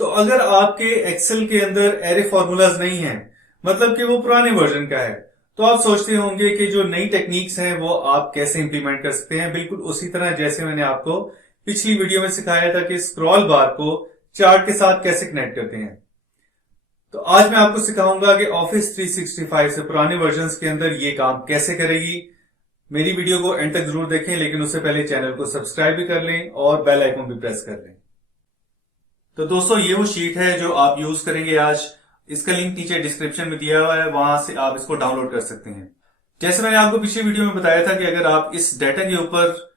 तो अगर आपके एक्सेल के अंदर एरे फॉर्मूलाज नहीं है, मतलब कि वो पुराने वर्जन का है, तो आप सोचते होंगे कि जो नई टेक्निक्स हैं वो आप कैसे इंप्लीमेंट कर सकते हैं। बिल्कुल उसी तरह जैसे मैंने आपको पिछली वीडियो में सिखाया था कि स्क्रॉल बार को चार्ट के साथ कैसे कनेक्ट करते हैं। तो आज मैं आपको सिखाऊंगा कि ऑफिस 365 से पुराने वर्जन के अंदर ये काम कैसे करेगी। मेरी वीडियो को एंड तक जरूर देखें, लेकिन उससे पहले चैनल को सब्सक्राइब भी कर लें और बेल आइकन भी प्रेस कर लें। तो दोस्तों, ये वो शीट है जो आप यूज करेंगे आज। इसका लिंक नीचे डिस्क्रिप्शन में दिया हुआ है, वहां से आप इसको डाउनलोड कर सकते हैं। जैसे मैंने आपको पिछली वीडियो में बताया था कि अगर आप इस डाटा के ऊपर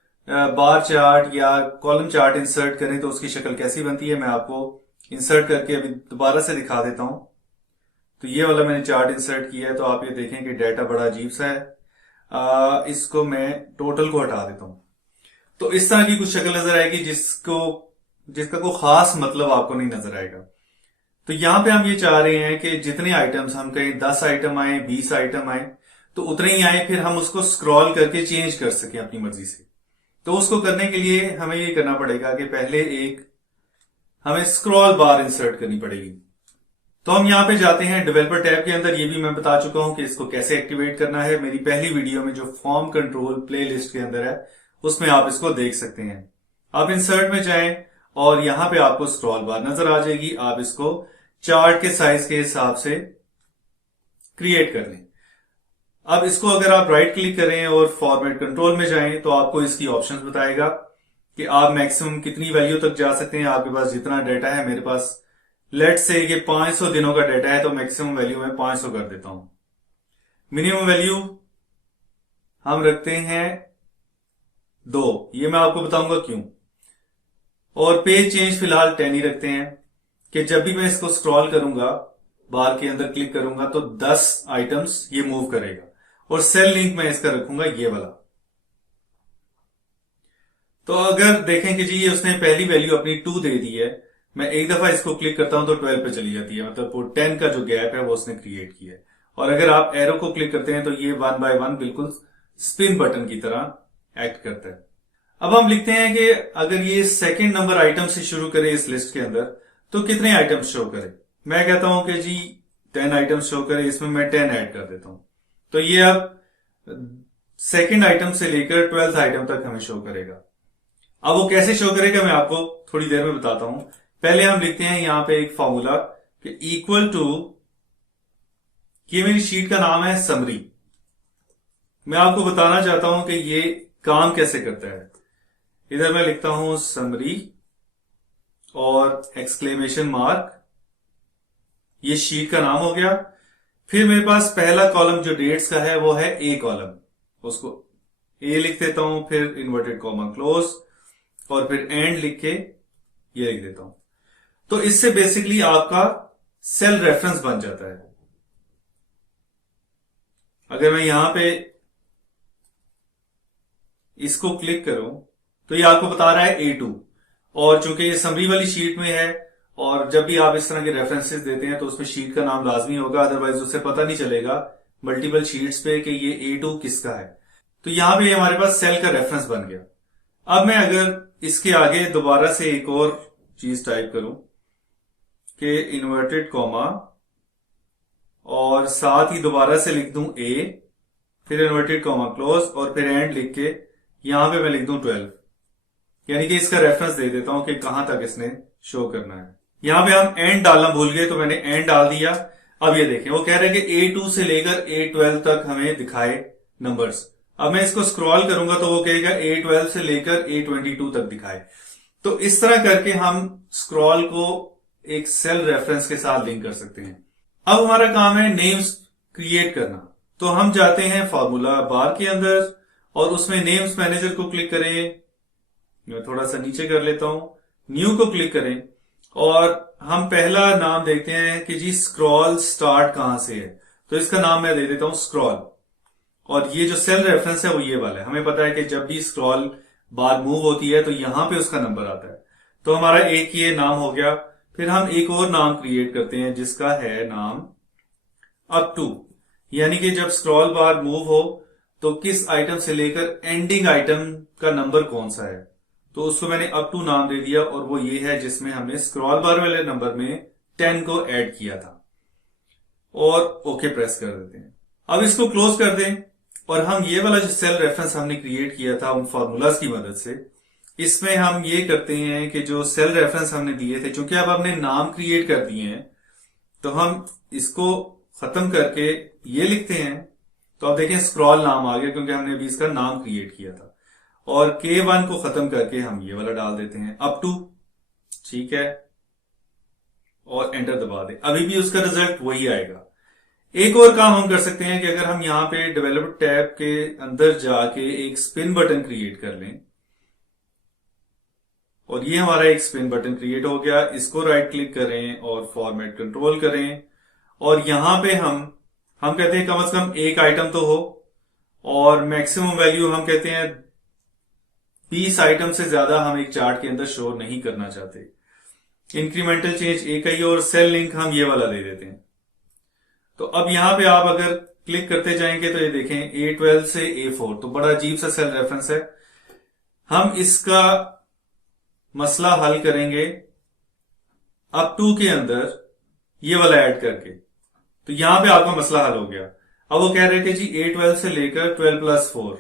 बार चार्ट या कॉलम चार्ट इंसर्ट करें तो उसकी शक्ल कैसी बनती है, मैं आपको इंसर्ट करके अभी दोबारा से दिखा देता हूं। तो ये वाला मैंने चार्ट इंसर्ट किया है, तो आप ये देखें कि डाटा बड़ा अजीब सा है। इसको मैं टोटल को हटा देता हूं, तो इस तरह की कुछ शक्ल नजर आएगी जिसका कोई खास मतलब आपको नहीं नजर आएगा। तो यहां पे हम ये चाह रहे हैं कि जितने आइटम्स, हम कहें 10 आइटम आए, 20 आइटम आए, तो उतने ही आए, फिर हम उसको स्क्रॉल करके चेंज कर सकें अपनी मर्जी से। तो उसको करने के लिए हमें ये करना पड़ेगा कि पहले हमें स्क्रॉल बार इंसर्ट करनी पड़ेगी। तो हम यहां पे जाते हैं डेवलपर टैब के अंदर। ये भी मैं बता चुका हूं कि इसको कैसे एक्टिवेट करना है। मेरी पहली वीडियो में जो फॉर्म कंट्रोल प्लेलिस्ट के अंदर है, उसमें आप इसको देख सकते हैं। आप इंसर्ट में जाएं और यहां पे आपको स्क्रॉल बार नजर आ जाएगी। आप इसको चार्ट के साइज के हिसाब से क्रिएट कर लें। अब इसको अगर आप राइट क्लिक करें और फॉर्मेट कंट्रोल में जाएं तो आपको इसकी ऑप्शंस बताएगा कि आप मैक्सिमम कितनी वैल्यू तक जा सकते हैं। आपके पास जितना डाटा है, मेरे पास लेट से ये 500 दिनों का डाटा है, तो मैक्सिमम वैल्यू मैं 500 कर देता हूं। मिनिमम वैल्यू हम रखते हैं 2। ये मैं आपको बताऊंगा क्यों। और पेज चेंज फिलहाल 10 ही रखते हैं कि जब भी मैं इसको स्क्रॉल करूंगा, बार के अंदर क्लिक करूंगा, तो 10 आइटम्स ये मूव करेगा। और सेल लिंक में इसका रखूंगा ये वाला। तो अगर देखें कि जी ये उसने पहली वैल्यू अपनी 2 दे दी है, मैं एक दफा इसको क्लिक करता हूं तो 12 पे चली जाती है, मतलब वो 10 का जो गैप है वो उसने क्रिएट किया है। और अगर आप एरो को क्लिक करते हैं तो ये 1 बाय 1 बिल्कुल स्पिन बटन की तरह एक्ट करता है। अब हम लिखते हैं कि अगर ये सेकंड नंबर आइटम से शुरू करे इस लिस्ट के अंदर, तो कितने आइटम्स शो करे। मैं कहता हूं कि जी 10 आइटम्स शो करे, इसमें मैं 10 ऐड कर देता हूं। तो ये अब सेकंड आइटम से लेकर 12th आइटम तक हमें शो करेगा। अब वो कैसे शो करेगा मैं आपको थोड़ी देर में बताता हूं। पहले हम लिखते हैं यहां पे एक फॉर्मूला कि इक्वल टू, ये मेरी शीट का नाम है समरी। मैं आपको बताना चाहता हूं कि ये काम कैसे करता है। इधर मैं लिखता हूं समरी और एक्सक्लेमेशन मार्क, ये शीट का नाम हो गया। फिर मेरे पास पहला कॉलम जो डेट्स का है वो है ए कॉलम, उसको ए लिख देता हूं, फिर इन्वर्टेड कॉमा क्लोज, और फिर एंड लिख के ये लिख देता हूं। तो इससे बेसिकली आपका सेल रेफरेंस बन जाता है। अगर मैं यहां पे इसको क्लिक करूं तो ये आपको बता रहा है A2, और चूंकि ये समरी वाली शीट में है, और जब भी आप इस तरह के रेफरेंसेस देते हैं तो उसमें शीट का नाम लाजमी होगा, अदरवाइज उसे पता नहीं चलेगा मल्टीपल शीट्स पे कि ये A2 किसका है। तो यहां पे हमारे पास सेल का रेफरेंस बन गया। अब मैं अगर इसके आगे दोबारा से एक और चीज टाइप करूं कि इन्वर्टेड कॉमा, और साथ ही दोबारा से लिख दूं A, फिर इन्वर्टेड कॉमा क्लोज, और फिर एंड लिख के यहां पे मैं लिख दूं 12, यानी कि इसका रेफरेंस दे देता हूं कि कहां तक इसने शो करना है। यहां पे हम एंड डालना भूल गए, तो मैंने एंड डाल दिया। अब ये देखें, वो कह रहे हैं कि A2 से लेकर A12 तक हमें दिखाए नंबर्स। अब मैं इसको स्क्रॉल करूंगा तो वो कहेगा A12 से लेकर A22 तक दिखाए। तो इस तरह करके हम स्क्रॉल को एक सेल रेफरेंस के साथ लिंक कर सकते हैं। अब हमारा काम है नेम्स क्रिएट करना। तो हम जाते हैं फॉर्मूला बार के अंदर और उसमें नेम्स मैनेजर को क्लिक करें। मैं थोड़ा सा नीचे कर लेता हूं, न्यू को क्लिक करें, और हम पहला नाम देखते हैं कि जी स्क्रॉल स्टार्ट कहां से है। तो इसका नाम मैं दे देता हूं स्क्रॉल, और ये जो सेल रेफरेंस है वो ये वाला है। हमें पता है कि जब भी स्क्रॉल बार मूव होती है तो यहां पे उसका नंबर आता है। तो हमारा एक ये नाम हो गया। फिर हम एक और नाम क्रिएट करते हैं जिसका है नाम अप टू, यानी कि जब स्क्रॉल बार मूव हो तो किस आइटम से लेकर एंडिंग आइटम का नंबर कौन सा है। तो उसको मैंने अप टू नाम दे दिया और वो ये है जिसमें हमने स्क्रॉल बार वाले नंबर में 10 को ऐड किया था और ओके प्रेस कर देते हैं। अब इसको क्लोज कर दें और हम ये वाला जो सेल रेफरेंस हमने क्रिएट किया था उन फॉर्मूलाज की मदद से, इसमें हम ये करते हैं कि जो सेल रेफरेंस हमने दिए थे, चूंकि अब हमने नाम क्रिएट कर दिए हैं, तो हम इसको खत्म करके ये लिखते हैं। तो आप देखें स्क्रॉल नाम आ गया क्योंकि हमने अभी इसका नाम क्रिएट किया था। और K1 को खत्म करके हम ये वाला डाल देते हैं अप टू, ठीक है, और एंटर दबा दें। अभी भी उसका रिजल्ट वही आएगा। एक और काम हम कर सकते हैं कि अगर हम यहां पे डेवलपर टैब के अंदर जाके एक स्पिन बटन क्रिएट कर लें, और ये हमारा एक स्पिन बटन क्रिएट हो गया। इसको राइट क्लिक करें और फॉर्मेट कंट्रोल करें और यहां पे हम कहते हैं कम से कम एक आइटम तो हो, और मैक्सिमम वैल्यू हम कहते हैं 20 आइटम से ज्यादा हम एक चार्ट के अंदर शो नहीं करना चाहते। इंक्रीमेंटल चेंज एक ही, और सेल लिंक हम ये वाला दे देते हैं। तो अब यहां पे आप अगर क्लिक करते जाएंगे तो ये देखें A12 से A4, तो बड़ा अजीब सा सेल रेफरेंस है। हम इसका मसला हल करेंगे अप टू के अंदर ये वाला ऐड करके। तो यहां पे आपका मसला हल हो गया। अब वो कह रहे थे जी A12 से लेकर 12+4,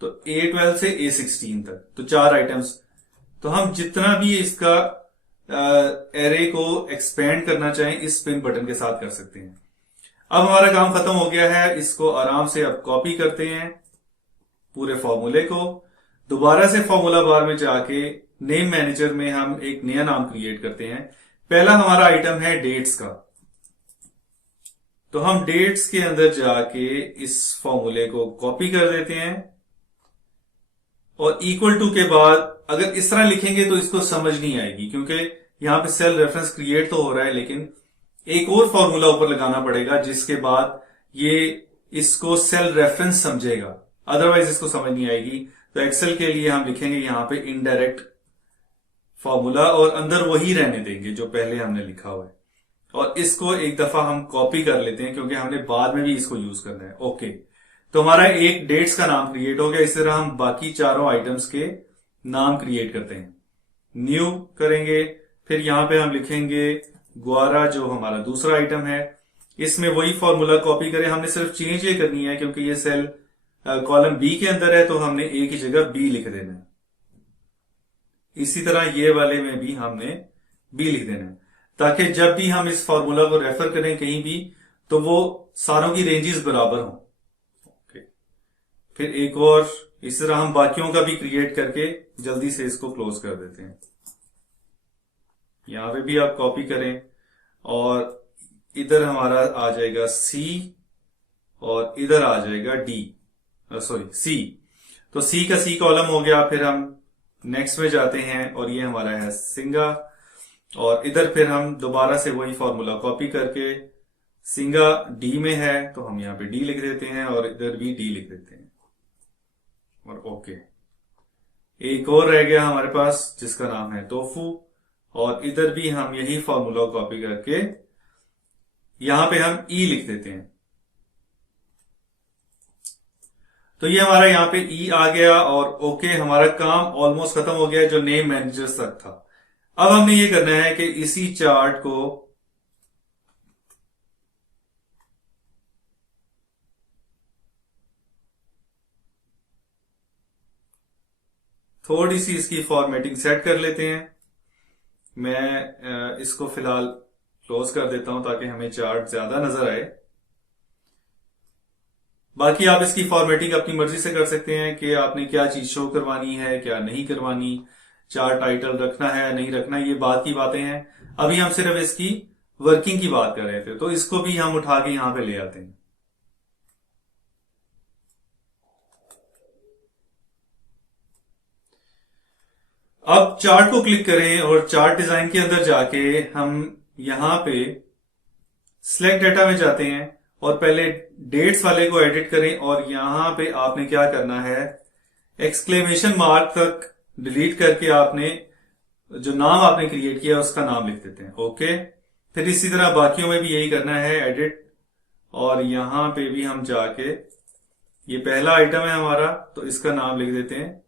तो A12 से A16 तक, तो 4 आइटम्स। तो हम जितना भी इसका एरे को एक्सपेंड करना चाहें इस पिन बटन के साथ कर सकते हैं। अब हमारा काम खत्म हो गया है। इसको आराम से अब कॉपी करते हैं पूरे फॉर्मूले को। दोबारा से फॉर्मूला बार में जाके नेम मैनेजर में हम एक नया नाम क्रिएट करते हैं। पहला हमारा आइटम है डेट्स का, तो हम डेट्स के अंदर जाके इस फॉर्मूले को कॉपी कर देते हैं और इक्वल टू के बाद अगर इस तरह लिखेंगे तो इसको समझ नहीं आएगी, क्योंकि यहां पे सेल रेफरेंस क्रिएट तो हो रहा है लेकिन एक और फॉर्मूला ऊपर लगाना पड़ेगा जिसके बाद ये इसको सेल रेफरेंस समझेगा, अदरवाइज इसको समझ नहीं आएगी। तो एक्सेल के लिए हम लिखेंगे यहां पे इनडायरेक्ट फॉर्मूला और अंदर वही रहने देंगे जो पहले हमने लिखा हुआ है, और इसको एक दफा हम कॉपी कर लेते हैं क्योंकि हमने बाद में भी इसको यूज करना है। ओके, तो हमारा एक डेट्स का नाम क्रिएट हो गया। इस तरह हम बाकी चारों आइटम्स के नाम क्रिएट करते हैं। न्यू करेंगे, फिर यहां पे हम लिखेंगे ग्वारा जो हमारा दूसरा आइटम है। इसमें वही फॉर्मूला कॉपी करें, हमने सिर्फ चेंज ये करनी है क्योंकि ये सेल कॉलम बी के अंदर है, तो हमने ए की जगह बी लिख देना है। इसी तरह ये वाले में भी हमने बी लिख देना है ताकि जब भी हम इस फॉर्मूला को रेफर करें कहीं भी तो वो सारों की रेंजेस बराबर हों। ओके, फिर एक और इस तरह हम बाकियों का भी क्रिएट करके जल्दी से इसको क्लोज कर देते हैं। यहां पे भी आप कॉपी करें और इधर हमारा आ जाएगा सी और इधर आ जाएगा डी, सॉरी सी। तो सी का सी कॉलम हो गया। फिर हम नेक्स्ट में जाते हैं और ये हमारा है सिंगा, और इधर फिर हम दोबारा से वही फॉर्मूला कॉपी करके सिंगा डी में है तो हम यहां पे डी लिख देते हैं और इधर भी डी लिख देते हैं और ओके। एक और रह गया हमारे पास जिसका नाम है टोफू, और इधर भी हम यही फॉर्मूला कॉपी करके यहां पे हम ई लिख देते हैं। तो ये हमारा यहां पे ई आ गया और ओके, हमारा काम ऑलमोस्ट खत्म हो गया जो नेम मैनेजर तक था। अब हमने ये करना है कि इसी चार्ट को थोड़ी सी इसकी फॉर्मेटिंग सेट कर लेते हैं। मैं इसको फिलहाल क्लोज कर देता हूं ताकि हमें चार्ट ज्यादा नजर आए। बाकी आप इसकी फॉर्मेटिंग अपनी मर्जी से कर सकते हैं कि आपने क्या चीज शो करवानी है क्या नहीं करवानी, चार्ट टाइटल रखना है नहीं रखना, ये बात की बातें हैं। अभी हम सिर्फ इसकी वर्किंग की बात कर रहे थे, तो इसको भी हम उठा के यहां पे ले आते हैं। अब चार्ट को क्लिक करें और चार्ट डिजाइन के अंदर जाके हम यहां पे सिलेक्ट डेटा में जाते हैं और पहले डेट्स वाले को एडिट करें, और यहां पे आपने क्या करना है, एक्सक्लेमेशन मार्क तक डिलीट करके आपने जो नाम आपने क्रिएट किया उसका नाम लिख देते हैं। ओके, फिर इसी तरह बाकियों में भी यही करना है, एडिट, और यहां पे भी हम जाके ये पहला आइटम है हमारा तो इसका नाम लिख देते हैं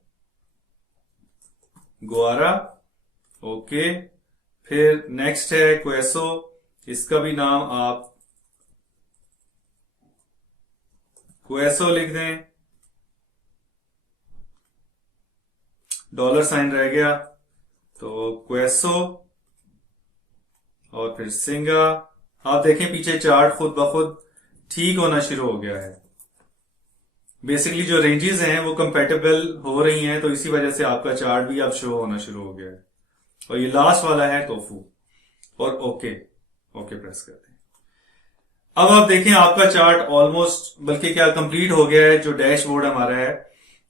गुआरा, ओके। फिर नेक्स्ट है क्वेसो, इसका भी नाम आप क्वेसो लिख दें, $साइन रह गया तो क्वेसो, और फिर सिंगा। आप देखें पीछे चार्ट खुद ब खुद ठीक होना शुरू हो गया है। बेसिकली जो रेंजेस हैं वो कंपेटेबल हो रही हैं, तो इसी वजह से आपका चार्ट भी अब शो होना शुरू हो गया है। और ये लास्ट वाला है टोफू, और ओके ओके प्रेस करते हैं। अब आप देखें आपका चार्ट ऑलमोस्ट, बल्कि क्या कंप्लीट हो गया है। जो डैशबोर्ड हमारा है,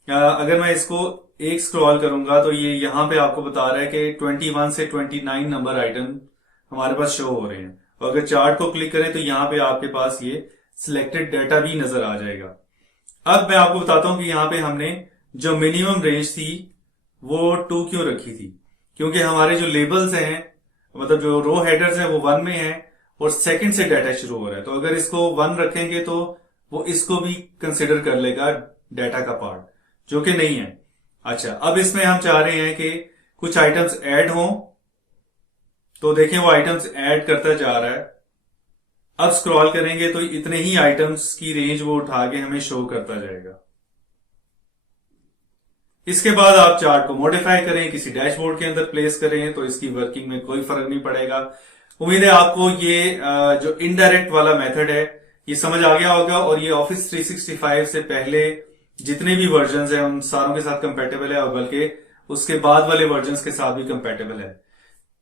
अगर मैं इसको एक स्क्रॉल करूंगा तो ये यहां पे आपको बता रहा है कि 21 से 29 नंबर आइटम हमारे पास शो हो रहे हैं। और अगर चार्ट को क्लिक करें तो यहां पे आपके पास ये सिलेक्टेड डाटा भी नजर आ जाएगा। अब मैं आपको बताता हूं कि यहां पे हमने जो मिनिमम रेंज थी वो 2 क्यों रखी थी। क्योंकि हमारे जो लेबल्स हैं, मतलब जो रो हेडर्स हैं, वो 1 में है और सेकंड से डाटा शुरू हो रहा है। तो अगर इसको 1 रखेंगे तो वो इसको भी कंसिडर कर लेगा डाटा का पार्ट, जो कि नहीं है। अच्छा, अब इसमें हम चाह रहे हैं कि कुछ आइटम्स ऐड हों, तो देखें वो आइटम्स ऐड करता जा रहा है। अब स्क्रॉल करेंगे तो इतने ही आइटम्स की रेंज वो उठा के हमें शो करता जाएगा। इसके बाद आप चार्ट को मॉडिफाई करें, किसी डैशबोर्ड के अंदर प्लेस करें, तो इसकी वर्किंग में कोई फर्क नहीं पड़ेगा। उम्मीद है आपको ये जो इनडायरेक्ट वाला मेथड है ये समझ आ गया होगा, और ये ऑफिस 365 से पहले जितने भी वर्जन हैं उन सारों के साथ कंपेटेबल है, और बल्कि उसके बाद वाले वर्जन के साथ भी कंपेटेबल है।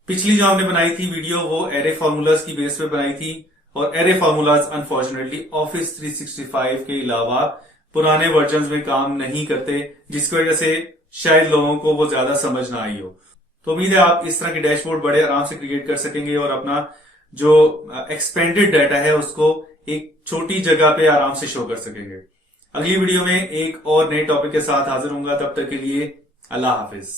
पिछली जो हमने बनाई थी वीडियो वो एरे फॉर्मूलाज की बेस पे बनाई थी, और एरे फॉर्मूलाज अनफॉर्चुनेटली ऑफिस 365 के अलावा पुराने वर्जन में काम नहीं करते, जिसकी वजह से शायद लोगों को वो ज्यादा समझ ना आई हो। तो उम्मीद है आप इस तरह के डैशबोर्ड बड़े आराम से क्रिएट कर सकेंगे और अपना जो एक्सपेंडेड डाटा है उसको एक छोटी जगह पे आराम से शो कर सकेंगे। अगली वीडियो में एक और नए टॉपिक के साथ हाजिर होऊंगा, तब तक के लिए अल्लाह हाफिज।